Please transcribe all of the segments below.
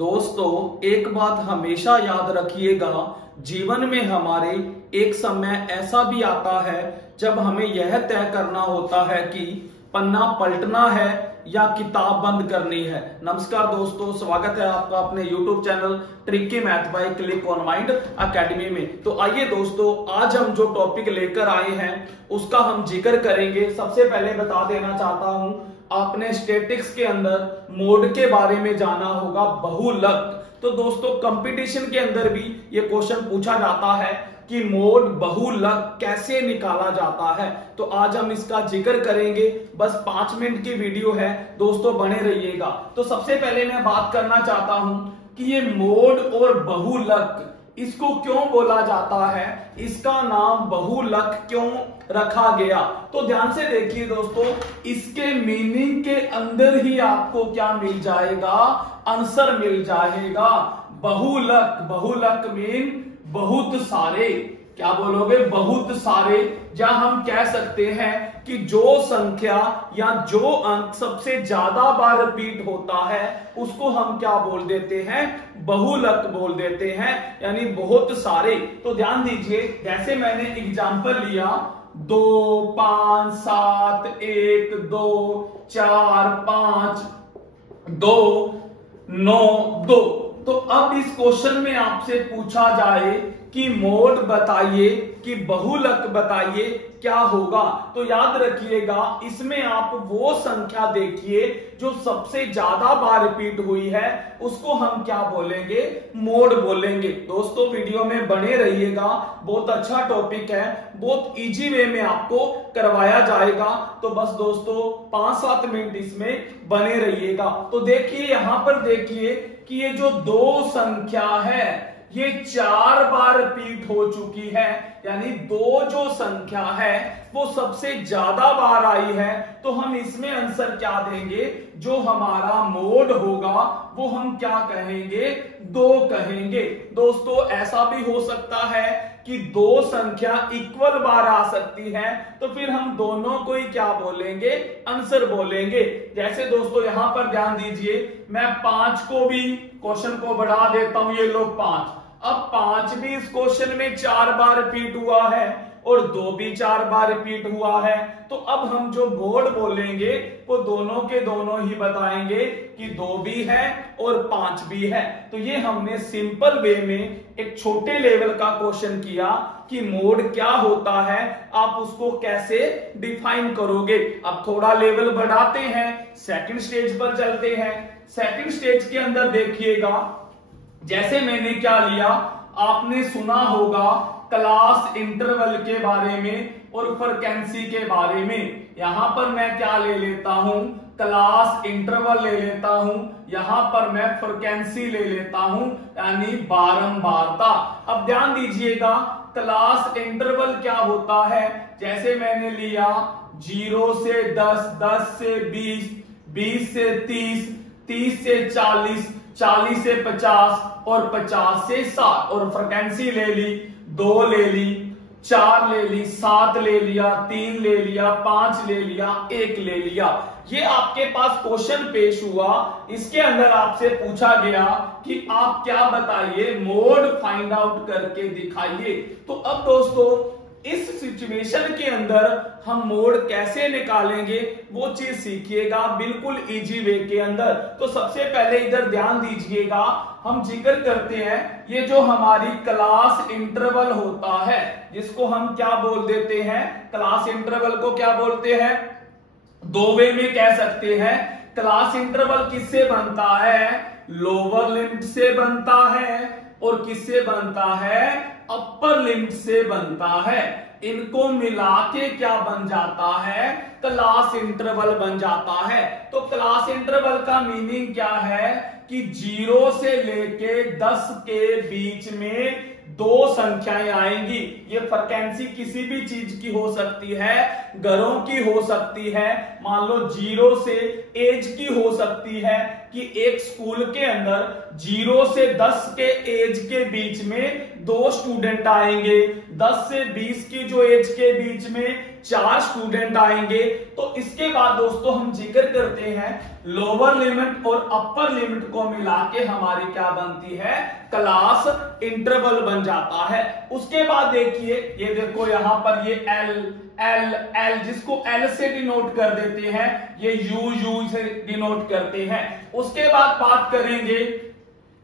दोस्तों, एक बात हमेशा याद रखिएगा, जीवन में हमारे एक समय ऐसा भी आता है जब हमें यह तय करना होता है कि पन्ना पलटना है या किताब बंद करनी है। नमस्कार दोस्तों, स्वागत है आपका अपने YouTube channel tricky math bye click on mind academy में। तो आइए दोस्तों, आज हम जो टॉपिक लेकर आए हैं उसका हम जिक्र करेंगे। सबसे पहले बता देना चाहता हूं, आपने स्टैटिक्स के अंदर मोड के बारे में जाना होगा, बहुलक। तो दोस्तों, कंपटीशन के अंदर भी ये क्वेश्चन पूछा जाता है कि मोड बहुलक कैसे निकाला जाता है। तो आज हम इसका जिक्र करेंगे। बस 5 मिनट की वीडियो है दोस्तों, बने रहिएगा। तो सबसे पहले मैं बात करना चाहता हूं कि ये मोड और बहुलक इसको क्यों बोला जाता है, इसका नाम बहुलक क्यों रखा गया। तो ध्यान से देखिए दोस्तों, इसके मीनिंग के अंदर ही आपको क्या मिल जाएगा, आंसर मिल जाएगा। बहुलक, बहुलक मीन बहुत सारे। क्या बोलोगे? बहुत सारे। जहां हम कह सकते हैं कि जो संख्या या जो अंक सबसे ज्यादा बार रिपीट होता है उसको हम क्या बोल देते हैं, बहुलक बोल देते हैं, यानी बहुत सारे। तो ध्यान दीजिए, जैसे मैंने एग्जांपल लिया 2, 5, 7, 1, 2, 4, 5, 2, 9, 2। तो अब इस क्वेश्चन में आपसे पूछा जाए कि मोड बताइए कि बहुलक बताइए, क्या होगा। तो याद रखिएगा, इसमें आप वो संख्या देखिए जो सबसे ज्यादा बार रिपीट हुई है, उसको हम क्या बोलेंगे, मोड बोलेंगे। दोस्तों, वीडियो में बने रहिएगा, बहुत अच्छा टॉपिक है, बहुत इजी वे में आपको करवाया जाएगा। तो बस दोस्तों 5-7 मिनट इसमें बने रहिएगा। तो देखिए, यहां पर देखिए कि ये जो 2 संख्या है ये 4 बार रिपीट हो चुकी है, यानी 2 जो संख्या है वो सबसे ज्यादा बार आई है। तो हम इसमें आंसर क्या देंगे, जो हमारा मोड होगा वो हम क्या कहेंगे, 2 कहेंगे। दोस्तों, ऐसा भी हो सकता है कि 2 संख्या इक्वल बार आ सकती है, तो फिर हम दोनों को ही क्या बोलेंगे, आंसर बोलेंगे। जैसे दोस्तों यहां पर ध्यान दीजिए, मैं 5 को भी क्वेश्चन को बढ़ा देता हूं, ये लो 5। अब 5 भी इस क्वेश्चन में 4 बार रिपीट हुआ है और 2 भी 4 बार रिपीट हुआ है। तो अब हम जो मोड बोलेंगे वो दोनों के दोनों ही बताएंगे कि 2 भी है और 5 भी है। तो ये हमने सिंपल वे में एक छोटे लेवल का क्वेश्चन किया कि मोड क्या होता है, आप उसको कैसे डिफाइन करोगे। अब थोड़ा लेवल बढ़ाते हैं, सेकंड स्टेज पर चलते हैं। सेकंड स्टेज के अंदर देखिएगा, जैसे मैंने क्या लिया, आपने सुना होगा क्लास इंटरवल के बारे में और फ्रीक्वेंसी के बारे में। यहां पर मैं क्या ले लेता हूं, क्लास इंटरवल ले लेता हूं, यहां पर मैं फ्रीक्वेंसी ले लेता हूं, यानी बारंबारता। अब ध्यान दीजिएगा, क्लास इंटरवल क्या होता है, जैसे मैंने लिया 0 से 10, 10 से 20, 20 से 30, 30 से 40, 40 से 50 और 50 से 60। और फ्रीक्वेंसी ले ली, 2 ले ली, 4 ले ली, 7 ले लिया, 3 ले लिया, 5 ले लिया, 1 ले लिया। ये आपके पास क्वेश्चन पेश हुआ, इसके अंदर आपसे पूछा गया कि आप क्या बताइए, मोड फाइंड आउट करके दिखाइए। तो अब दोस्तों इस सिचुएशन के अंदर हम मोड कैसे निकालेंगे वो चीज सीखिएगा, बिल्कुल इजी वे के अंदर। तो सबसे पहले इधर ध्यान दीजिएगा, हम जिक्र करते हैं ये जो हमारी क्लास इंटरवल होता है, जिसको हम क्या बोल देते हैं, क्लास इंटरवल को क्या बोलते हैं, 2 वे में कह सकते हैं। क्लास इंटरवल किससे बनता है, लोअर लिमिट से बनता है और किससे बनता है, अपर लिमिट से बनता है। इनको मिला के क्या बन जाता है, क्लास इंटरवल बन जाता है। तो क्लास इंटरवल का मीनिंग क्या है कि 0 से लेके 10 के बीच में 2 संख्याएं आएंगी। ये फ्रीक्वेंसी किसी भी चीज की हो सकती है, घरों की हो सकती है, मान लो 0 से एज की हो सकती है कि एक स्कूल के अंदर 0 से 10 के एज के बीच में 2 स्टूडेंट आएंगे, 10 से 20 की जो एज के बीच में 4 स्टूडेंट आएंगे। तो इसके बाद दोस्तों हम जिक्र करते हैं लोअर लिमिट और अपर लिमिट को मिला के हमारी क्या बनती है, क्लास इंटरवल बन जाता है। उसके बाद देखिए, ये देखो यहां पर ये एल जिसको एल से डिनोट कर देते हैं, ये यू से डिनोट करते हैं। उसके बाद बात करेंगे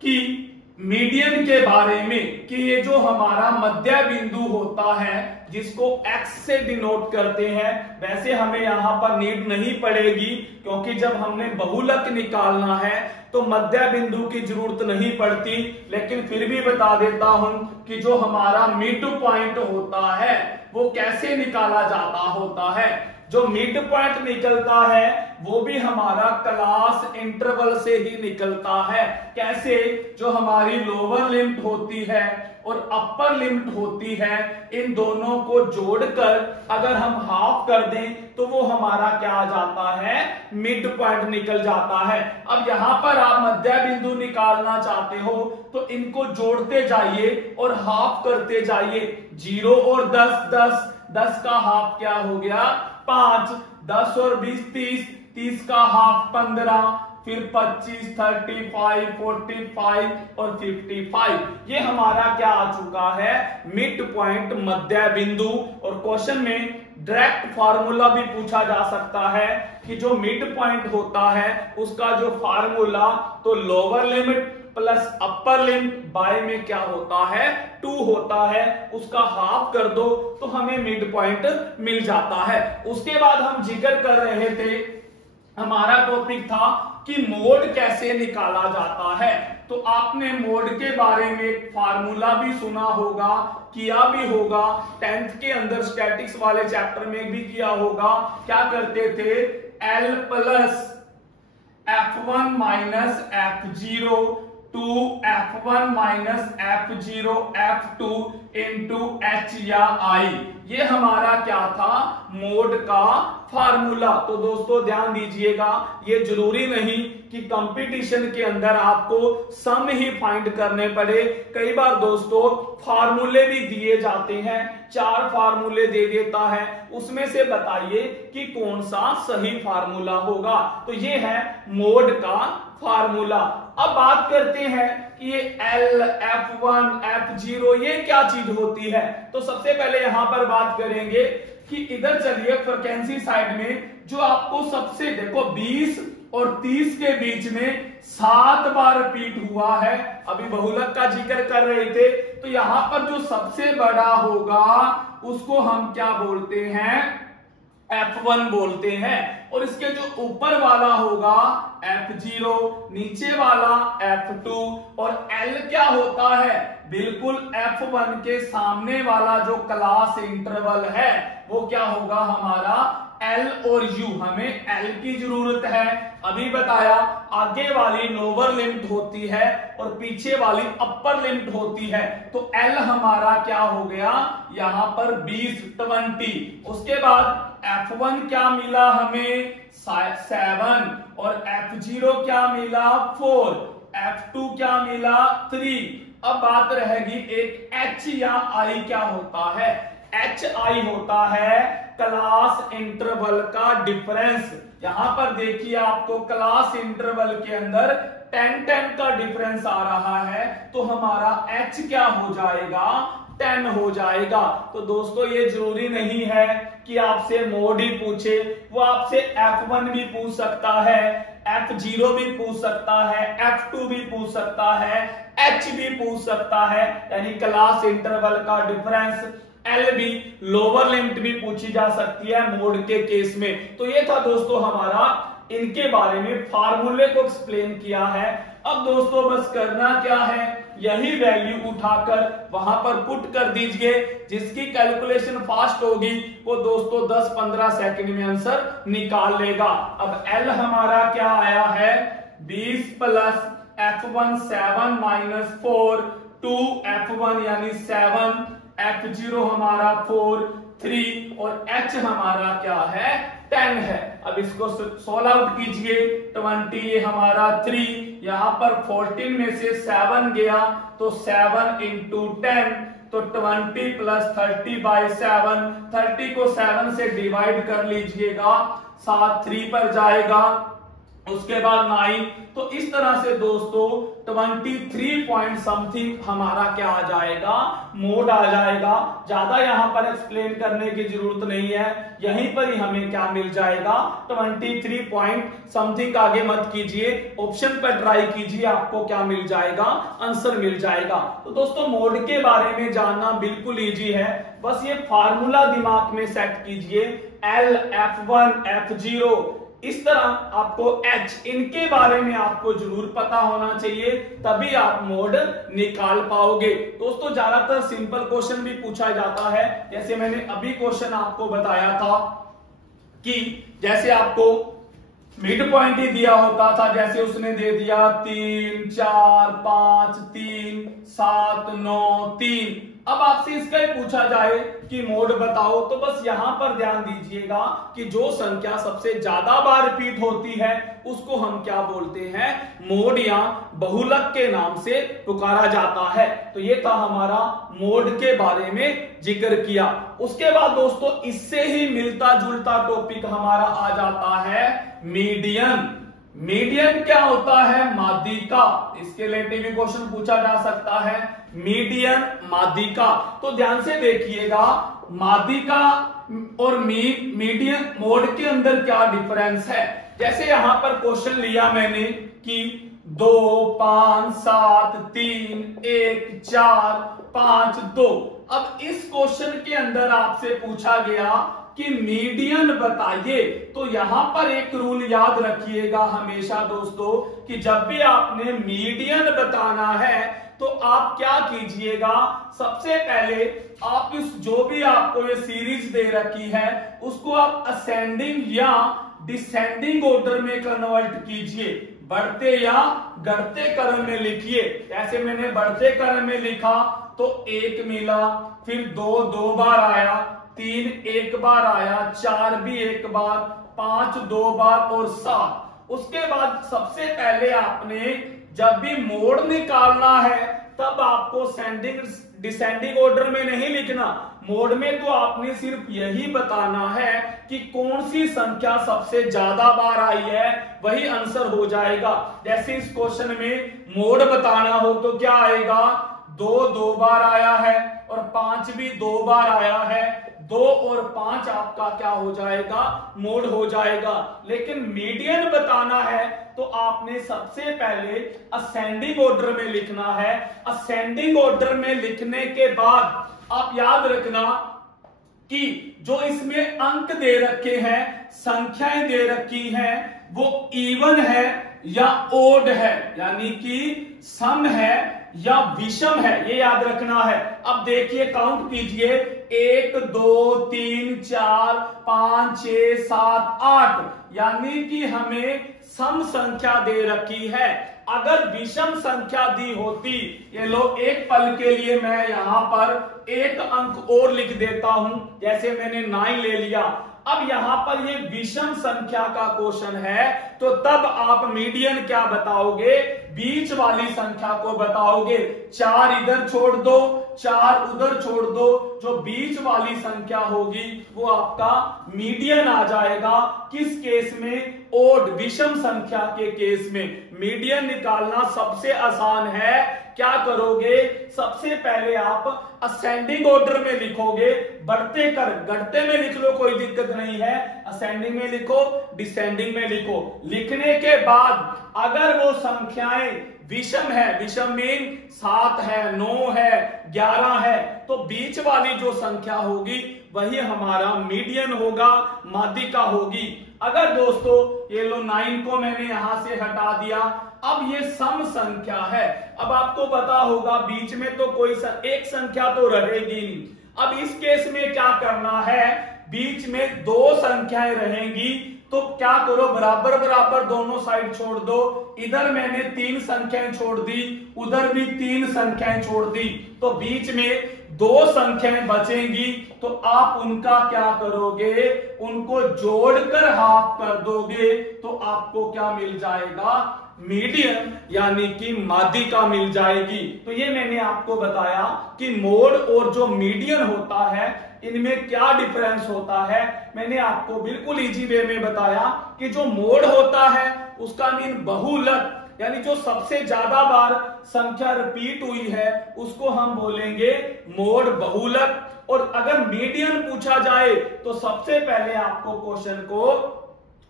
कि मीडियन के बारे में, कि ये जो हमारा मध्य बिंदु होता है जिसको x से डिनोट करते हैं, वैसे हमें यहां पर नीड नहीं पड़ेगी क्योंकि जब हमने बहुलक निकालना है तो मध्य बिंदु की जरूरत नहीं पड़ती, लेकिन फिर भी बता देता हूं कि जो हमारा मिड पॉइंट होता है वो कैसे निकाला जाता होता है। जो मिड पॉइंट निकलता है वो भी हमारा क्लास इंटरवल से ही निकलता है। कैसे? जो हमारी लोअर लिमिट होती है और अपर लिमिट होती है, इन दोनों को जोड़कर अगर हम हाफ कर दें तो वो हमारा क्या आ जाता है, मिड पॉइंट निकल जाता है। अब यहां पर आप मध्य बिंदु निकालना चाहते हो तो इनको जोड़ते जाइए और हाफ करते जाइए। 0 और 10 का हाफ क्या हो गया, 5, 10 और 20 30 का हाफ 15, फिर 25, 35, 45 और 55। ये हमारा क्या आ चुका है, मिड पॉइंट, मध्य बिंदु। और क्वेश्चन में डायरेक्ट फार्मूला भी पूछा जा सकता है कि जो मिड पॉइंट होता है उसका जो फार्मूला, तो lower limit plus upper limit by में क्या होता है, 2 होता है, उसका हाफ कर दो तो हमें मिड पॉइंट मिल जाता है। उसके बाद हम जिक्र कर रहे थे, हमारा टॉपिक था कि मोड कैसे निकाला जाता है। तो आपने मोड के बारे में एक फार्मूला भी सुना होगा, किया भी होगा, 10th के अंदर स्टैटिक्स वाले चैप्टर में भी किया होगा। क्या करते थे, L plus F1 minus F0 two F1 minus F0 F2 into H या I, ये हमारा क्या था, मोड का फार्मूला। तो दोस्तों ध्यान दीजिएगा, ये जरूरी नहीं कि कंपटीशन के अंदर आपको सम ही फाइंड करने पड़े। कई बार दोस्तों फार्मूले भी दिए जाते हैं, 4 फार्मूले दे देता है, उसमें से बताइए कि कौन सा सही फार्मूला होगा। तो ये है मोड का फार्मूला। अब बात करते हैं कि ये L, F1, F0 ये क्या चीज होती है। तो सबसे पहले यहां पर बात करेंगे कि इधर चलिए फ्रीक्वेंसी साइड में, जो आपको सबसे देखो 20 और 30 के बीच में 7 बार रिपीट हुआ है। अभी बहुलक का जिक्र कर रहे थे, तो यहां पर जो सबसे बड़ा होगा उसको हम क्या बोलते हैं, F1 बोलते हैं। और इसके जो ऊपर वाला होगा F0, नीचे वाला F2, और L क्या होता है, बिल्कुल F1 के सामने वाला जो क्लास इंटरवल है वो क्या होगा हमारा L और U। हमें L की जरूरत है, अभी बताया, आगे वाली लोअर लिमिट होती है और पीछे वाली अपर लिमिट होती है। तो L हमारा क्या हो गया, यहां पर 20। उसके बाद F1 क्या मिला हमें, 7, और F0 क्या मिला, 4, F2 क्या मिला, 3। अब बात रहेगी एक H या I क्या होता है। HI होता है क्लास इंटरवल का डिफरेंस। यहां पर देखिए आपको क्लास इंटरवल के अंदर 10 का डिफरेंस आ रहा है, तो हमारा H क्या हो जाएगा, 10 हो जाएगा। तो दोस्तों ये जरूरी नहीं है कि आपसे मोड ही पूछे, वो आपसे F1 भी पूछ सकता है, F0 भी पूछ सकता है, F2 भी पूछ सकता है, H भी पूछ सकता है, यानी क्लास इंटरवल का डिफरेंस। L भी, लोअर लिमिट भी पूछी जा सकती है मोड के केस में। तो ये था दोस्तों हमारा इनके बारे में फार्मूले को एक्सप्लेन किया है। अब दोस्तों बस करना क्या है, यही वैल्यू उठाकर वहां पर पुट कर दीजिए। जिसकी कैलकुलेशन फास्ट होगी वो दोस्तों 10-15 सेकंड में आंसर निकाल लेगा। अब L हमारा क्या आया है, 20 प्लस F1 7 माइनस 4, 2 F1 यानी 7, F0 हमारा 4, 3 और H हमारा क्या है, 10 है। अब इसको सोल्व आउट कीजिए, 20 ये हमारा 3, यहां पर 14 में से 7 गया तो 7 इंटू 10, तो 20 प्लस 30/7, 30 को 7 से डिवाइड कर लीजिएगा, 7 3 पर जाएगा, उसके बाद 9। तो इस तरह से दोस्तों 23 पॉइंट समथिंग हमारा क्या आ जाएगा, मोड आ जाएगा। ज्यादा यहां पर एक्सप्लेन करने की जरूरत नहीं है, यहीं पर ही हमें क्या मिल जाएगा, 23 पॉइंट समथिंग। आगे मत कीजिए, ऑप्शन पर ट्राई कीजिए, आपको क्या मिल जाएगा, आंसर मिल जाएगा। तो दोस्तों मोड के बारे में जानना बिल्कुल इजी है, बस ये फार्मूला दिमाग में सेट कीजिए, L F1 F0 इस तरह आपको H, इनके बारे में आपको जरूर पता होना चाहिए, तभी आप मोड निकाल पाओगे। दोस्तों ज्यादातर सिंपल क्वेश्चन भी पूछा जाता है, जैसे मैंने अभी क्वेश्चन आपको बताया था कि जैसे आपको मिड पॉइंट ही दिया होता था, जैसे उसने दे दिया 3 4 5 3 7 9 3। अब आपसे इसका ही पूछा जाए कि मोड बताओ, तो बस यहां पर ध्यान दीजिएगा कि जो संख्या सबसे ज्यादा बार रिपीट होती है उसको हम क्या बोलते हैं, मोड या बहुलक के नाम से पुकारा जाता है। तो ये था हमारा मोड के बारे में जिक्र किया। उसके बाद दोस्तों इससे ही मिलता जुलता टॉपिक हमारा आ जाता है मीडियन। मीडियन क्या होता है, माध्यिका। इसके रिलेटेड भी क्वेश्चन पूछा जा सकता है, मीडियन माध्यिका। तो ध्यान से देखिएगा, माध्यिका और मीडियन मोड के अंदर क्या डिफरेंस है। जैसे यहां पर क्वेश्चन लिया मैंने कि 2 5 7 3 1 4 5 2। अब इस क्वेश्चन के अंदर आपसे पूछा गया कि मीडियन बताइए, तो यहां पर एक रूल याद रखिएगा हमेशा दोस्तों कि जब भी आपने मीडियन बताना है तो आप क्या कीजिएगा, सबसे पहले आप इस जो भी आपको ये सीरीज दे रखी है उसको आप असेंडिंग या डिसेंडिंग ऑर्डर में कन्वर्ट कीजिए, बढ़ते या घटते क्रम में लिखिए। जैसे मैंने बढ़ते क्रम में लिखा तो 1 मिला, फिर 2 2 बार आया, 3 1 बार आया, 4 भी 1 बार, 5 2 बार और 7। उसके बाद सबसे पहले आपने जब भी मोड निकालना है तब आपको सेंडिंग डिसेंडिंग ऑर्डर में नहीं लिखना, मोड में तो आपने सिर्फ यही बताना है कि कौन सी संख्या सबसे ज्यादा बार आई है, वही आंसर हो जाएगा। जैसे इस क्वेश्चन में मोड बताना हो तो क्या आएगा, 2 2 बार आया है और 5 भी 2 बार आया है, 2 और 5 आपका क्या हो जाएगा, मोड हो जाएगा। लेकिन मीडियन बताना है तो आपने सबसे पहले असेंडिंग ऑर्डर में लिखना है। असेंडिंग ऑर्डर में लिखने के बाद आप याद रखना कि जो इसमें अंक दे रखे हैं, संख्याएं दे रखी हैं, वो इवन है या ओड है, यानी कि सम है या विषम है, ये याद रखना है। अब देखिए काउंट कीजिए, 1 2 3 4 5 6 7 8, यानी कि हमें सम संख्या दे रखी है। अगर विषम संख्या दी होती, ये लो एक पल के लिए मैं यहां पर एक अंक और लिख देता हूं, जैसे मैंने 9 ले लिया। अब यहां पर ये विषम संख्या का क्वेश्चन है तो तब आप मीडियन क्या बताओगे, बीच वाली संख्या को बताओगे। 4 इधर छोड़ दो, 4 उधर छोड़ दो, जो बीच वाली संख्या होगी वो आपका मीडियन आ जाएगा। किस केस में, ओड विषम संख्या के केस में। मीडियन निकालना सबसे आसान है। क्या करोगे, सबसे पहले आप असेंडिंग ऑर्डर में लिखोगे, बढ़ते कर घटते में लिख लो, कोई दिक्कत नहीं है। असेंडिंग में लिखो, डिसेंडिंग में लिखो। लिखने के बाद अगर वो संख्याएं विषम है, विषम मीन 7 है, 9 है, 11 है, तो बीच वाली जो संख्या होगी वही हमारा मीडियन होगा, माध्यिका होगी। अगर दोस्तों ये लो 9 को मैंने यहां से हटा दिया, अब ये सम संख्या है। अब आपको पता होगा बीच में तो कोई एक संख्या तो रहेगी नहीं। अब इस केस में क्या करना है, बीच में दो संख्याएं रहेंगी, तो क्या करो, बराबर बराबर दोनों साइड छोड़ दो। इधर मैंने 3 संख्याएं छोड़ दी, उधर भी 3 संख्याएं छोड़ दी, तो बीच में 2 संख्याएं बचेंगी। तो आप उनका क्या करोगे, उनको जोड़कर हाफ कर दोगे, तो आपको क्या मिल जाएगा, मीडियन यानी कि माध्यिका मिल जाएगी। तो ये मैंने आपको बताया कि मोड और जो मीडियन होता है इनमें क्या डिफरेंस होता है। मैंने आपको बिल्कुल इजी वे में बताया कि जो मोड होता है उसका मीन बहुलक, यानी जो सबसे ज्यादा बार संख्या रिपीट हुई है उसको हम बोलेंगे मोड बहुलक। और अगर मीडियन पूछा जाए तो सबसे पहले आपको क्वेश्चन को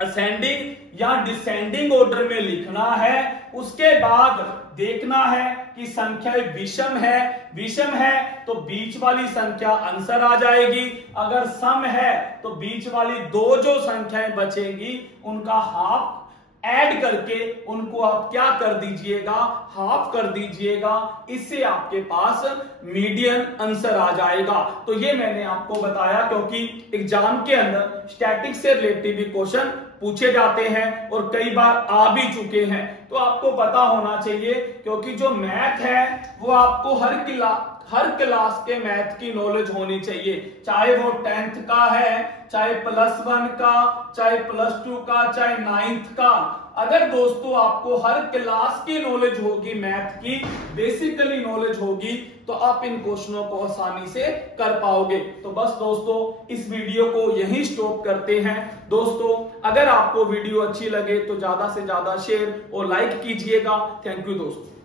असेंडिंग या डिसेंडिंग ऑर्डर में लिखना है। उसके बाद देखना है कि संख्या विषम है तो बीच वाली संख्या आंसर आ जाएगी। अगर सम है तो बीच वाली 2 जो संख्याएं बचेंगी उनका हाफ ऐड करके उनको आप क्या कर दीजिएगा, हाफ कर दीजिएगा। इससे आपके पास मीडियन आंसर आ जाएगा। तो ये मैंने आपको बताया क्योंकि एग्जाम के अंदर स्टैटिक से रिलेटेड भी क्वेश्चन पूछे जाते हैं और कई बार आ भी चुके हैं, तो आपको पता होना चाहिए। क्योंकि जो मैथ है वो आपको हर क्लास के मैथ की नॉलेज होनी चाहिए, चाहे वो 10th का है, चाहे +1 का, चाहे +2 का, चाहे 9th का। अगर दोस्तों आपको हर क्लास की नॉलेज होगी, मैथ की बेसिकली नॉलेज होगी, तो आप इन क्वेश्चनों को आसानी से कर पाओगे। तो बस दोस्तों इस वीडियो को यहीं स्टॉप करते हैं। दोस्तों अगर आपको वीडियो अच्छी लगे तो ज्यादा से ज्यादा शेयर और लाइक कीजिएगा। थैंक यू दोस्तों।